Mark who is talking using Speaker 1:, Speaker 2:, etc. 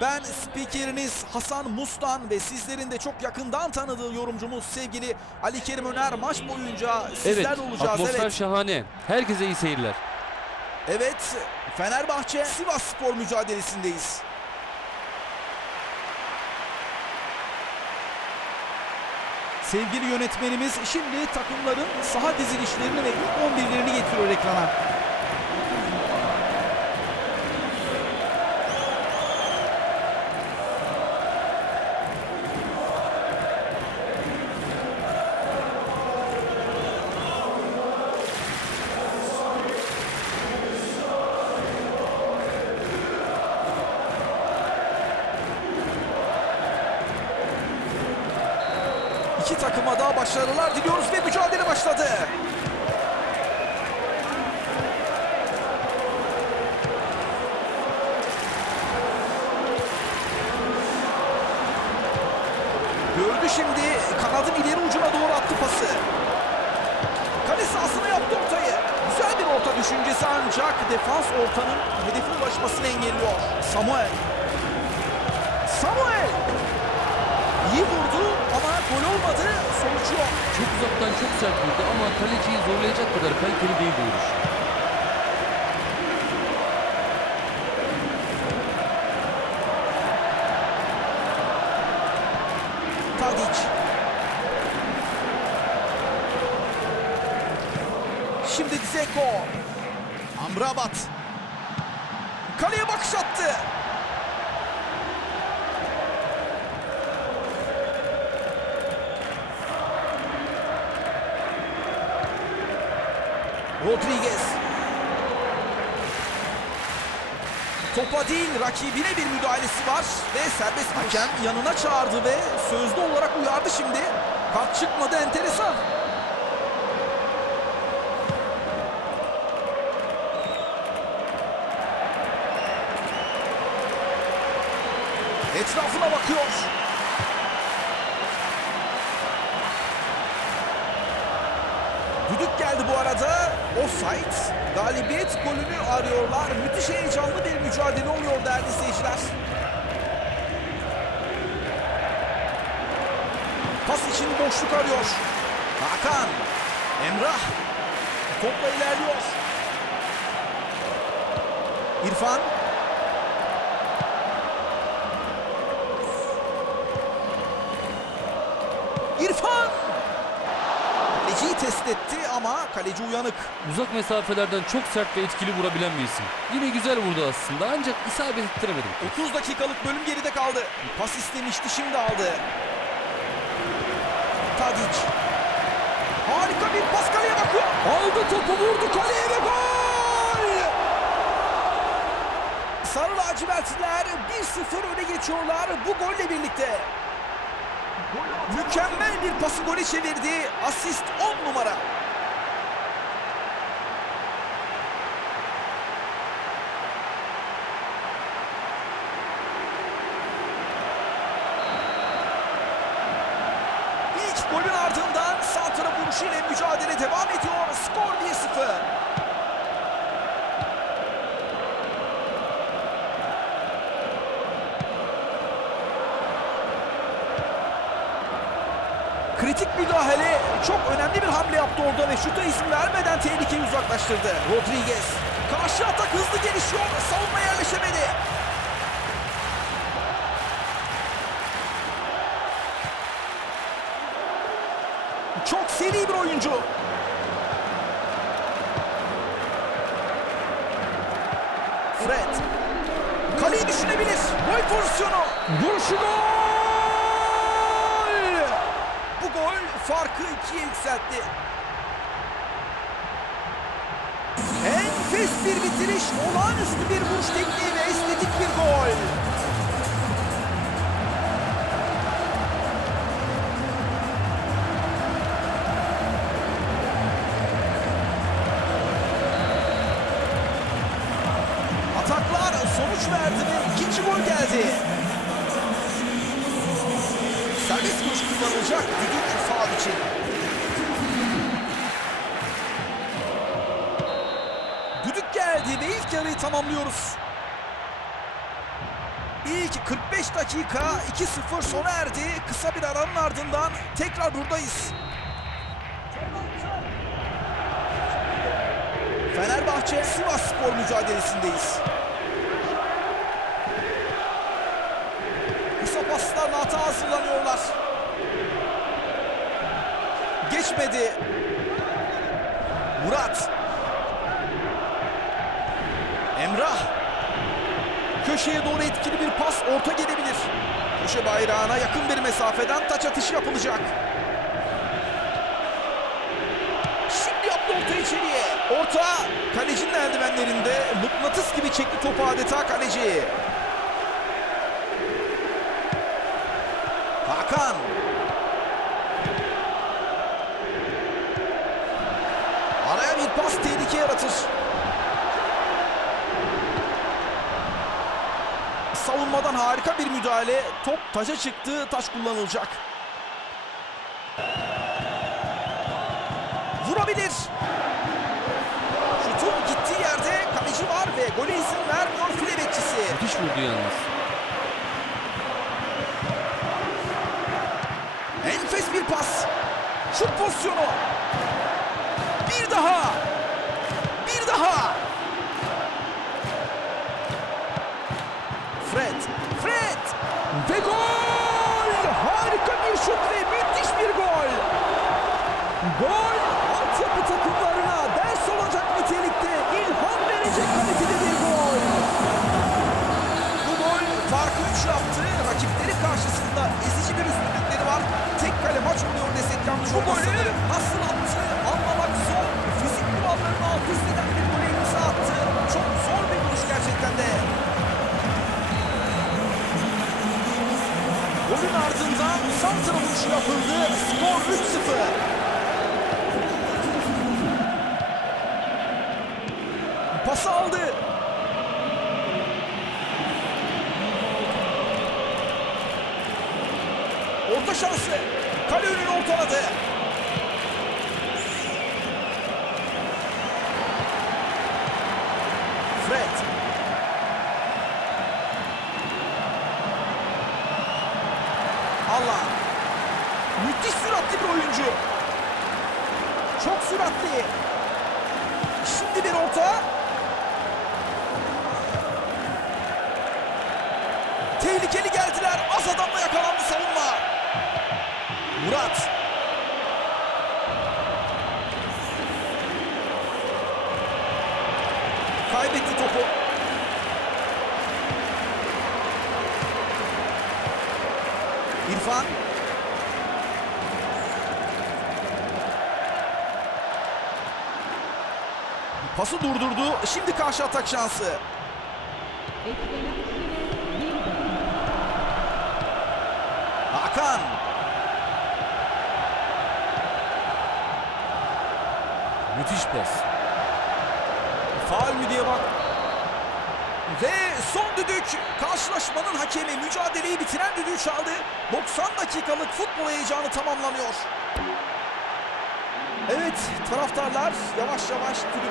Speaker 1: Ben spikeriniz Hasan Mustan ve sizlerin de çok yakından tanıdığı yorumcumuz sevgili Ali Kerim Öner maç boyunca
Speaker 2: Evet,
Speaker 1: sizler olacağız.
Speaker 2: atmosfer
Speaker 1: Evet.
Speaker 2: şahane. Herkese iyi seyirler.
Speaker 1: Evet, Fenerbahçe Sivas Spor mücadelesindeyiz. Sevgili yönetmenimiz şimdi takımların saha dizilişlerini ve ilk 11'lerini getiriyor ekrana. Takıma da başarılar diliyoruz ve mücadele başladı. Gördü şimdi kanadın ileri ucuna doğru attı pası. Kale sahasına yaptı ortayı. Güzel bir orta düşüncesi ancak defans ortanın hedefe ulaşmasını engelliyor. Samuel. Samuel. İyi vurdu ama gol olmadı. Sonuç yok.
Speaker 2: Çok uzaktan çok sert vurdu ama kaleciyi zorlayacak kadar kaliteli değil bu vuruş.
Speaker 1: Tadic. Şimdi Dzeko. Amrabat. Kaleye bakış attı. Rodriguez. Topa değil rakibine bir müdahalesi var ve serbest hakem yanına çağırdı ve sözlü olarak uyardı şimdi. Kart çıkmadı enteresan. Etrafına bakıyor. Düdük geldi bu arada. Offside. Galibiyet golünü arıyorlar. Müthiş heyecanlı bir mücadele oluyor değerli seyirciler. Pas için boşluk arıyor. Hakan. Emrah. Topla ilerliyor. İrfan. Kaleciyi test etti ama kaleci uyanık.
Speaker 2: Uzak mesafelerden çok sert ve etkili vurabilen bir isim. Yine güzel vurdu aslında ancak isabet ettiremedim.
Speaker 1: 30 dakikalık bölüm geride kaldı. Pas istemişti şimdi aldı. Tadic. Harika bir pas kaleye bakıyor. Aldı topu vurdu kaleye ve gol! Sarı lacivertliler 1-0 öne geçiyorlar bu golle birlikte. Mükemmel bir pası gole çevirdi. Asist 10 numara. İlk golün ardından santra vuruşu ile mücadele devam ediyor. Skor 1-0. Kritik müdahale çok önemli bir hamle yaptı orada ve şuta izin vermeden tehlikeyi uzaklaştırdı. Rodriguez. Karşı atak hızlı gelişiyor. Savunma yerleşemedi. Çok seri bir oyuncu. Fred. Kaleyi düşünebilir. Gol pozisyonu. Vuruşu gol! Bu gol farkı ikiye yükseltti. Enfes bir bitiriş, olağanüstü bir vuruş tekniği ve estetik bir gol. Ataklar sonuç verdi ve ikinci gol geldi. Vuruş kullanılacak. Düdük faul için. Düdük geldi ve ilk yarıyı tamamlıyoruz. İlk 45 dakika 2-0 sona erdi. Kısa bir aranın ardından tekrar buradayız. Fenerbahçe Sivas Spor mücadelesindeyiz. Kısa paslarla hata hazırlanıyorlar. Geçmedi. Murat. Emrah. Köşeye doğru etkili bir pas orta gelebilir. Köşe bayrağına yakın bir mesafeden taç atışı yapılacak. Şimdi yaptı orta içeriye. Orta kalecinin eldivenlerinde mıknatıs gibi çekti topu adeta kaleci. Hakan. Tehlike yaratır. Savunmadan harika bir müdahale. Top taca çıktı. Taş kullanılacak. Vurabilir. Şutun gittiği yerde kaleci var ve gole izin vermiyor file bekçisi.
Speaker 2: Müthiş vurdu yalnız.
Speaker 1: Enfes bir pas. Şut pozisyonu. Fred. Ve gol. Harika bir şut ve müthiş bir gol. Gol altyapı takımlarına ders olacak nitelikte ilham verecek kalitede bir gol. Bu gol farkı 3 yaptı. Rakipleri karşısında ezici bir üstünlükleri var. Tek kale maç oluyor desek yanlış Bu golü nasıl attı Golün ardından santra vuruşu yapıldı. Skor 3-0. Pası aldı. Orta şansı. Kale önünü ortaladı. Fred. Allah. Müthiş süratli bir oyuncu. Çok süratli. Şimdi bir orta. Tehlikeli geldiler. Az adamla yakalandı savunma. Murat. Kaybetti topu. İrfan. Pası durdurdu. Şimdi karşı atak şansı. Hakan.
Speaker 2: Müthiş pas.
Speaker 1: Faul mü diye bak. Ve son düdük. Karşılaşmanın hakemi mücadeleyi bitiren düdüğü çaldı. 90 dakikalık futbol heyecanı tamamlanıyor. Evet taraftarlar yavaş yavaş tribün